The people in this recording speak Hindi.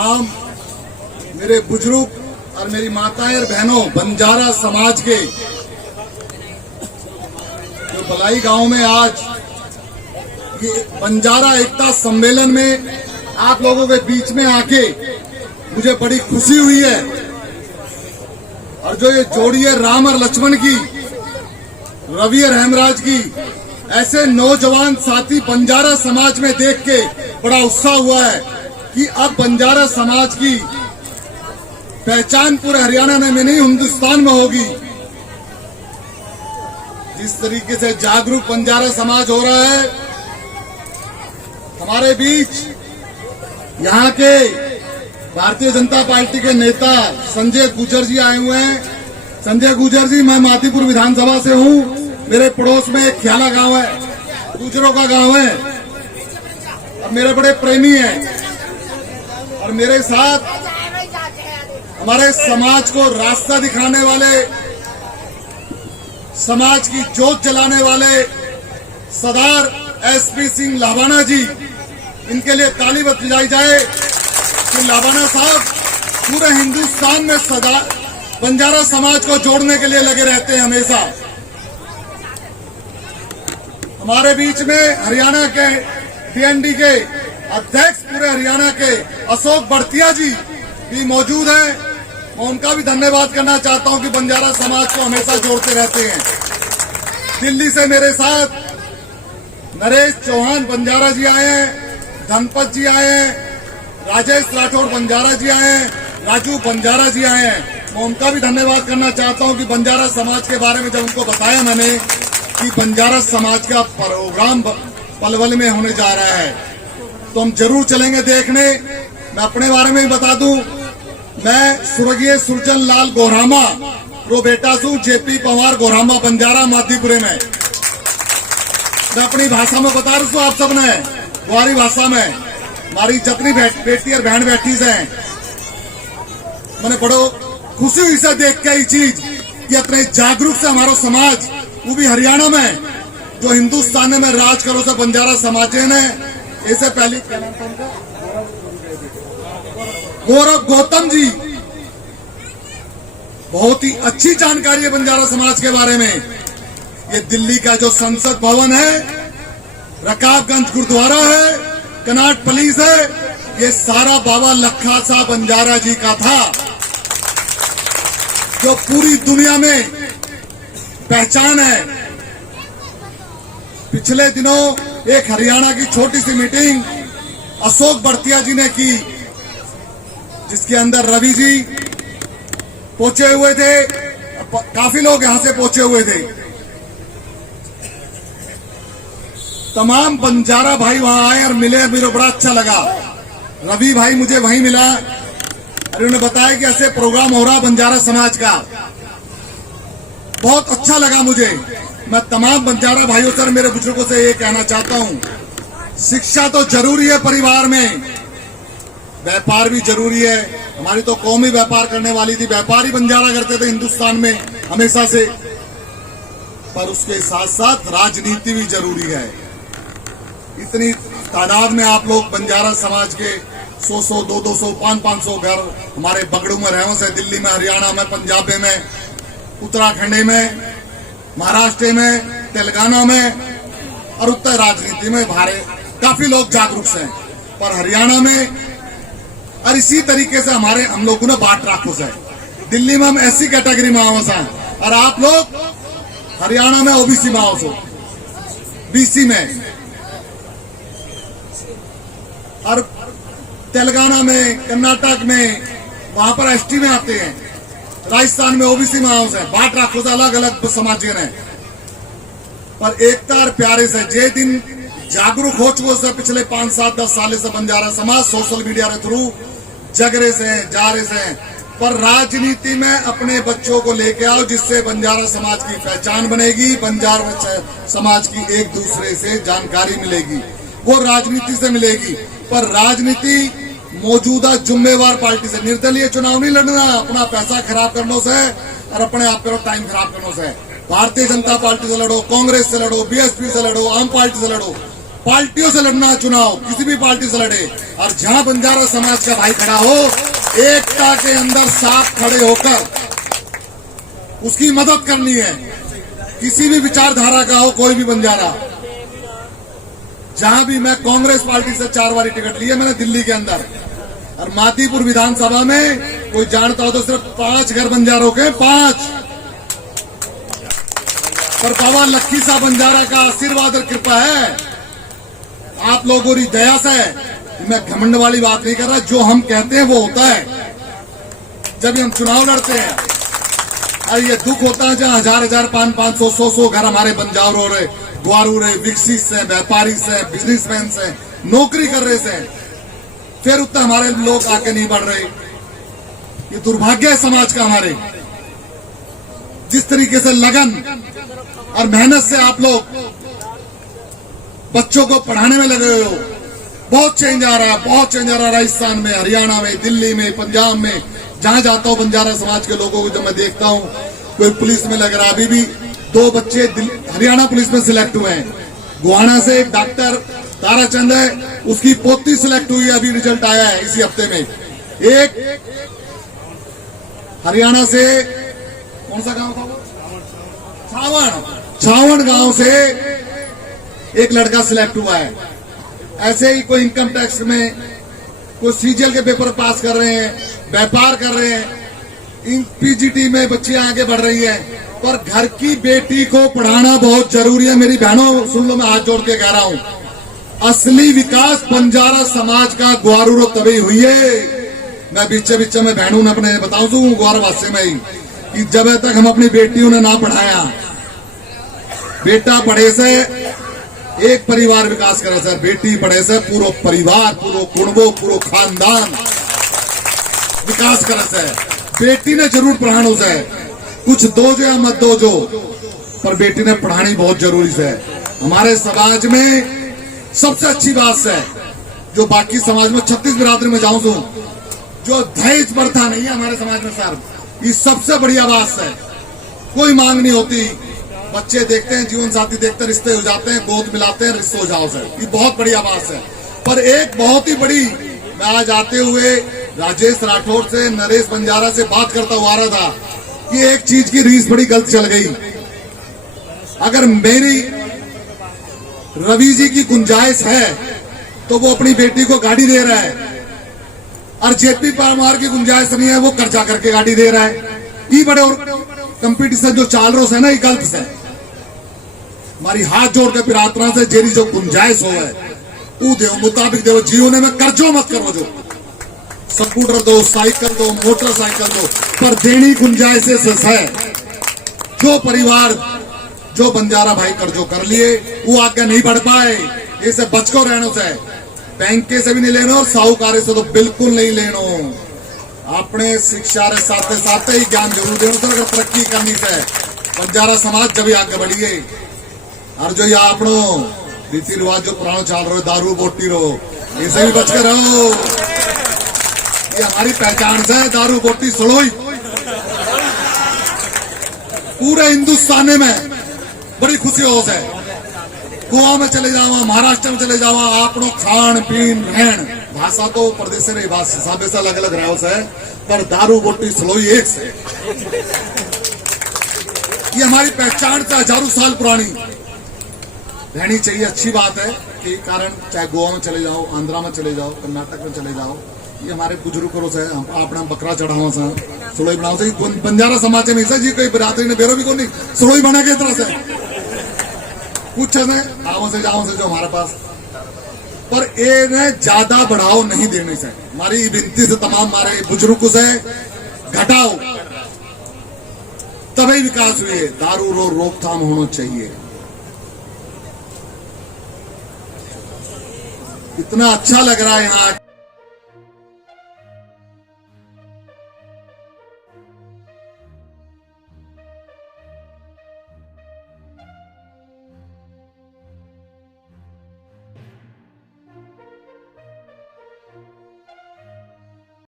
तमाम मेरे बुजुर्ग और मेरी माताएं और बहनों, बंजारा समाज के जो बलाई गांव में आज ये बंजारा एकता सम्मेलन में आप लोगों के बीच में आके मुझे बड़ी खुशी हुई है। और जो ये जोड़ी है राम और लक्ष्मण की, रवि और हेमराज की, ऐसे नौजवान साथी बंजारा समाज में देख के बड़ा उत्साह हुआ है कि अब बंजारा समाज की पहचान पूरे हरियाणा में नहीं हिंदुस्तान में होगी। जिस तरीके से जागरूक बंजारा समाज हो रहा है, हमारे बीच यहाँ के भारतीय जनता पार्टी के नेता संजय गुर्जर जी आए हुए हैं। संजय गुर्जर जी, मैं मातीपुर विधानसभा से हूँ। मेरे पड़ोस में एक ख्याला गांव है, गुजरों का गांव है, और मेरे बड़े प्रेमी हैं। और मेरे साथ हमारे समाज को रास्ता दिखाने वाले, समाज की जोत जलाने वाले सरदार एसपी सिंह लाबाना जी, इनके लिए ताली बजाई जाए कि लाबाना साहब पूरे हिंदुस्तान में सदा बंजारा समाज को जोड़ने के लिए लगे रहते हैं हमेशा। हमारे बीच में हरियाणा के बीएनडी के अध्यक्ष पूरे हरियाणा के अशोक बढ़तिया जी भी मौजूद हैं। मैं उनका भी धन्यवाद करना चाहता हूं कि बंजारा समाज को हमेशा जोड़ते रहते हैं। दिल्ली से मेरे साथ नरेश चौहान बंजारा जी आए हैं, धनपत जी आए हैं, राजेश राठौड़ बंजारा जी आए हैं, राजू बंजारा जी आए हैं। मैं उनका भी धन्यवाद करना चाहता हूं कि बंजारा समाज के बारे में जब उनको बताया मैंने कि बंजारा समाज का प्रोग्राम पलवल में होने जा रहा है, तो हम जरूर चलेंगे देखने। मैं अपने बारे में भी बता दूं, मैं स्वर्गीय सुरजन लाल गोरामा रो बेटा सू, जेपी पवार गोरामा बंजारा मातीपुरे में। मैं अपनी भाषा में बता रहा हूँ आप सबने, ग्वारी भाषा में। हमारी जितनी बेटी और बहन बैठी से मैंने बड़ो खुशी हुई से देख के ये चीज कि इतने जागरूक से हमारा समाज, वो भी हरियाणा में, जो हिंदुस्तान में राज करो से बंजारा समाज ने ऐसे पहले गौरव गौतम जी, बहुत ही अच्छी जानकारी है बंजारा समाज के बारे में। ये दिल्ली का जो संसद भवन है, रकाबगंज गुरुद्वारा है, कनाट पुलिस है, ये सारा बाबा लखा साहब बंजारा जी का था, जो पूरी दुनिया में पहचान है। पिछले दिनों एक हरियाणा की छोटी सी मीटिंग अशोक बढ़तिया जी ने की, जिसके अंदर रवि जी पहुंचे हुए थे, काफी लोग यहां से पहुंचे हुए थे। तमाम बंजारा भाई वहां आए और मिले, मेरे बड़ा अच्छा लगा। रवि भाई मुझे वहीं मिला और उन्होंने बताया कि ऐसे प्रोग्राम हो रहा बंजारा समाज का, बहुत अच्छा लगा मुझे। मैं तमाम बंजारा भाइयों से, मेरे बुजुर्गों से ये कहना चाहता हूं, शिक्षा तो जरूरी है परिवार में, व्यापार भी जरूरी है। हमारी तो कौम ही व्यापार करने वाली थी, व्यापार ही बंजारा करते थे हिंदुस्तान में हमेशा से, पर उसके साथ साथ राजनीति भी जरूरी है। इतनी तादाद में आप लोग बंजारा समाज के 100-100, 200-200, 500-500 घर हमारे बगड़ू में रहे से, दिल्ली में, हरियाणा में, पंजाब में, उत्तराखंड में, महाराष्ट्र में, तेलंगाना में और उत्तर राजनीति में भारत काफी लोग जागरूक हैं। पर हरियाणा में और इसी तरीके से हम लोगों ने बांट रखो है। दिल्ली में हम एससी कैटेगरी में आओ हैं और आप लोग हरियाणा में ओबीसी में आओ सो, बीसी में, और तेलंगाना में, कर्नाटक में वहां पर एसटी में आते हैं, राजस्थान में ओबीसी में आओ से बांट रखो से, अलग अलग समाज ने। पर एकता और प्यारे से जे दिन जागरूक हो चुके से पिछले 5, 7, 10 साल से बंजारा समाज सोशल मीडिया के थ्रू जगरे से जा रहे से। पर राजनीति में अपने बच्चों को लेके आओ, जिससे बंजारा समाज की पहचान बनेगी, बंजारा समाज की एक दूसरे से जानकारी मिलेगी, वो राजनीति से मिलेगी। पर राजनीति मौजूदा जुम्मेवार पार्टी से, निर्दलीय चुनाव नहीं लड़ना, अपना पैसा खराब करने से और अपने आप करो टाइम खराब करने से। भारतीय जनता पार्टी से लड़ो, कांग्रेस से लड़ो, बीएसपी से लड़ो, आम पार्टी से लड़ो, पार्टियों से लड़ना है चुनाव, किसी भी पार्टी से लड़े, और जहां बंजारा समाज का भाई खड़ा हो, एकता के अंदर साथ खड़े होकर उसकी मदद करनी है। किसी भी विचारधारा का हो कोई भी बंजारा, जहां भी, मैं कांग्रेस पार्टी से 4 बारी टिकट लिया मैंने दिल्ली के अंदर, और मातीपुर विधानसभा में कोई जानता हो तो सिर्फ 5 घर बंजारों के, 5। पर बाबा लखी साहब बंजारा का आशीर्वाद और कृपा है, आप लोगों की दया से। मैं घमंड वाली बात नहीं कर रहा, जो हम कहते हैं वो होता है। जब हम चुनाव लड़ते हैं, और ये दुख होता है जहां 1000-1000, 500-500, 100 घर हमारे बंजार हो रहे, ग्वारू रहे, विकसित से, व्यापारी से, बिजनेसमैन से, नौकरी कर रहे से, फिर उतना हमारे लोग आगे नहीं बढ़ रहे। ये दुर्भाग्य है समाज का हमारे। जिस तरीके से लगन और मेहनत से आप लोग बच्चों को पढ़ाने में लगे हुए हो, बहुत चेंज आ रहा है, बहुत चेंज आ रहा है। राजस्थान में, हरियाणा में, दिल्ली में, पंजाब में, जहां जाता हूं बंजारा समाज के लोगों को जब मैं देखता हूं, कोई पुलिस में लग रहा है। अभी भी 2 बच्चे हरियाणा पुलिस में सिलेक्ट हुए हैं। गोहाना से एक डॉक्टर ताराचंद है, उसकी पोती सिलेक्ट हुई है, अभी रिजल्ट आया है इसी हफ्ते में। एक हरियाणा से, कौन सा गांव था वो, छावण गांव से एक लड़का सिलेक्ट हुआ है। ऐसे ही कोई इनकम टैक्स में, कोई सीजीएल के पेपर पास कर रहे हैं, व्यापार कर रहे हैं, पीजीटी में बच्चियां आगे बढ़ रही हैं। पर घर की बेटी को पढ़ाना बहुत जरूरी है। मेरी बहनों सुन लो, मैं हाथ जोड़ के कह रहा हूं, असली विकास बंजारा समाज का ग्वारू तभी हुई है। मैं बीचे में बहनों ने अपने बताऊं तू ग्वार वास्य में ही, कि जब तक हम अपनी बेटियों ने ना पढ़ाया, बेटा पढ़े से एक परिवार विकास करे सर, बेटी पढ़े से पूरा परिवार, पूरा कुणबो, पूरा खानदान विकास करे से। बेटी ने जरूर पढ़ाना से, कुछ दो जो या मत दो जो, पर बेटी ने पढ़ानी बहुत जरूरी है। हमारे समाज में सबसे अच्छी बात है, जो बाकी समाज में 36 बिरादरी में जाऊं तो जो दहेज प्रथा नहीं है हमारे समाज में सर, ये सबसे बढ़िया बात है। कोई मांग नहीं होती, बच्चे देखते हैं, जीवन साथी देखते हैं, रिश्ते हो जाते हैं, गोद मिलाते हैं, रिश्ते हो जाओ सर, ये बहुत बढ़िया बात है। पर एक बहुत ही बड़ी, मैं आज आते हुए राजेश राठौर से, नरेश बंजारा से बात करता हुआ आ रहा था कि एक चीज की रीस बड़ी गलत चल गई। अगर मेरी रवि जी की गुंजाइश है तो वो अपनी बेटी को गाड़ी दे रहा है, और जेपी परमार की गुंजाइश नहीं है, वो कर्जा करके गाड़ी दे रहा है। ये बड़े और कंपटीशन जो चाल रहा है ना, ये गलत है। हमारी हाथ जोड़ के प्रार्थना से, जेरी जो गुंजाइश हो है वो दो, मुताबिक दो, जीवन में कर्जो मत करो, जो स्कूटर दो, साइकिल दो, मोटरसाइकिल दो, पर देनी गुंजाइश है। जो परिवार, जो बंजारा भाई कर्जो कर लिए, वो आगे नहीं बढ़ पाए, इसे बच को रहने से, बैंक से भी नहीं लेनो, साहूकार से तो बिल्कुल नहीं लेनो। अपने शिक्षा रे साथे साथे ही ज्ञान जरूर देनो सर, अगर तरक्की करनी है बंजारा समाज जब आगे बढ़िए। और जो ये आपनो रीति रिवाज जो पुराना चल रहे, दारू बोटी रहो, इसे भी बच कर रहो। ये हमारी पहचान से, दारू बोटी सड़ोई पूरे हिंदुस्तान में बड़ी खुशी हो से। गोवा में चले जावा, महाराष्ट्र में चले जावा, आपनो खान पीन रहन भाषा तो प्रदेश से भाषा से अलग अलग रहो से, पर दारू बोटी सलोई एक से। ये हमारी पहचान से हजारों साल पुरानी रहनी चाहिए। अच्छी बात है कि कारण चाहे गोवा में चले जाओ, आंध्रा में चले जाओ, कर्नाटक में चले जाओ, ये हमारे बुजुर्गों से अपना बकरा चढ़ाओ से, सलोई बनाओ से। बंजारा समाज में जी कोई बिरादरी ने बेरो भी को नहीं सलोई बना के तरह से कुछ आओ से जाओ से जो हमारे पास, पर ये ज्यादा बढ़ाओ नहीं देने से। हमारी विनती से तमाम हमारे बुजुर्गों से घटाओ, तभी विकास हुए। दारू रो रोकथाम होना चाहिए। इतना अच्छा लग रहा है यहाँ